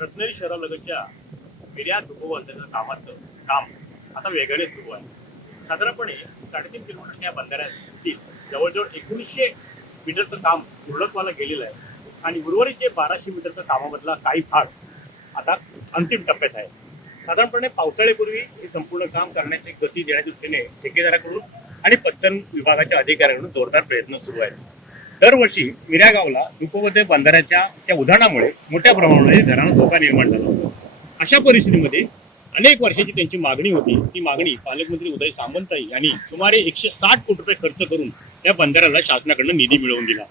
रत्नागिरी शहरालगतच्या विर्या उपबंधाऱ्याचं काम आता वेगाने सुरू आहे. साधारणपणे 3.5 किलोमीटर या बंधाऱ्यातील जवळजवळ 1900 मीटरचं काम पूर्णत्वाला गेलेलं आहे आणि उर्वरित जे 1200 मीटरचं कामामधला काही भाग आता अंतिम टप्प्यात आहे. साधारणपणे पावसाळ्यापूर्वी हे संपूर्ण काम करण्याची गती देण्याच्या दृष्टीने ठेकेदाराकडून आणि पत्तन विभागाच्या अधिकाऱ्यांकडून जोरदार प्रयत्न सुरू आहेत. दरवर्षी विर्या गावला उपबंध बंधाऱ्याच्या त्या उधाणामुळे मोठ्या प्रमाणामध्ये घरांना धोका निर्माण झाला होता. अशा परिस्थितीमध्ये अनेक वर्षाची त्यांची मागणी होती. ती मागणी पालकमंत्री उदय सामंत यांनी सुमारे 160 कोटी रुपये खर्च करून या बंधाऱ्याला शासनाकडून निधी मिळवून दिला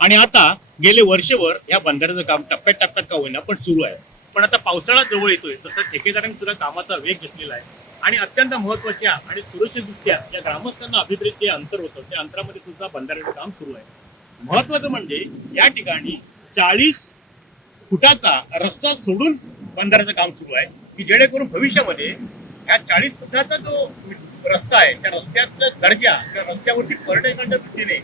आणि आता गेले वर्षभर या बंधाऱ्याचं काम टप्प्याटप्प्यात का होईना पण सुरू आहे. पण आता पावसाळा जवळ येतोय तसं ठेकेदारांनी सुद्धा कामाचा वेग घेतलेला आहे आणि अत्यंत महत्त्वाच्या आणि सुरक्षितदृष्ट्या या ग्रामस्थांना अभिप्रेत जे अंतर होतं त्या अंतरामध्ये सुद्धा बंधाऱ्याचं काम सुरू आहे. महत्त्वाचं म्हणजे या ठिकाणी 40 फुटाचा रस्ता सोडून बंधाऱ्याचं काम सुरू आहे की जेणेकरून भविष्यामध्ये या 40 फुटाचा जो रस्ता आहे त्या रस्त्याचा दर्जा त्या रस्त्यावरती पर्यटकांच्या दृष्टीने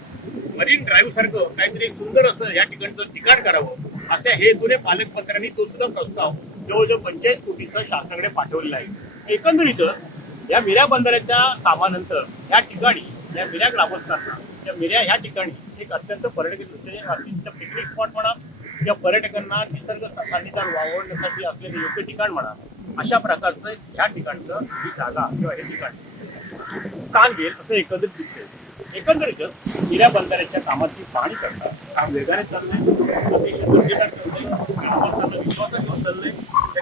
मरीन ड्राईव्ह सारखं काहीतरी सुंदर असं या ठिकाणचं ठिकाण करावं असे हे दोन्ही पालकमंत्र्यांनी तो सुद्धा प्रस्ताव जवळजवळ 45 कोटीचा शासनाकडे पाठवलेला आहे. एकंदरीतच या विर्या बंधाऱ्याच्या कामानंतर या ठिकाणी या विर्या ग्रामस्थांना या विर्या ह्या ठिकाणी एक अत्यंत पर्यटकीय दृष्टीने अत्यंत पिकनिक स्पॉट म्हणा या पर्यटकांना निसर्ग सान्निध्यात वावरण्यासाठी असलेले योग्य ठिकाण म्हणा अशा प्रकारचं ह्या ठिकाणचं ही जागा किंवा हे ठिकाण स्थान घेईल असं एकंदरीत दिसते. एकंदरीतच विर्या बंधाऱ्याच्या कामाची पाहणी करता काम वेगाने चाललंय, अतिशय दर्जेदार चाललंय, ग्रामस्थांना विश्वासात घेऊन चाललंय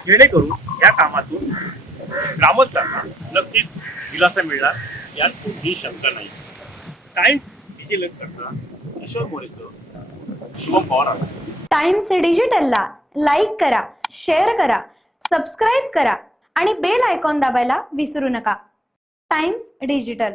जेणेकरून या कामातून ग्रामस्थांना नक्कीच दिलासा मिळणार यात कोणतीही शंका नाही. टाइम्स डिजिटल करता किशोर मोरेसह शुभम पवार. टाइम्स डिजिटलला लाईक करा, शेअर करा, सबस्क्राईब करा आणि बेल आयकॉन दाबायला विसरू नका. Times digital.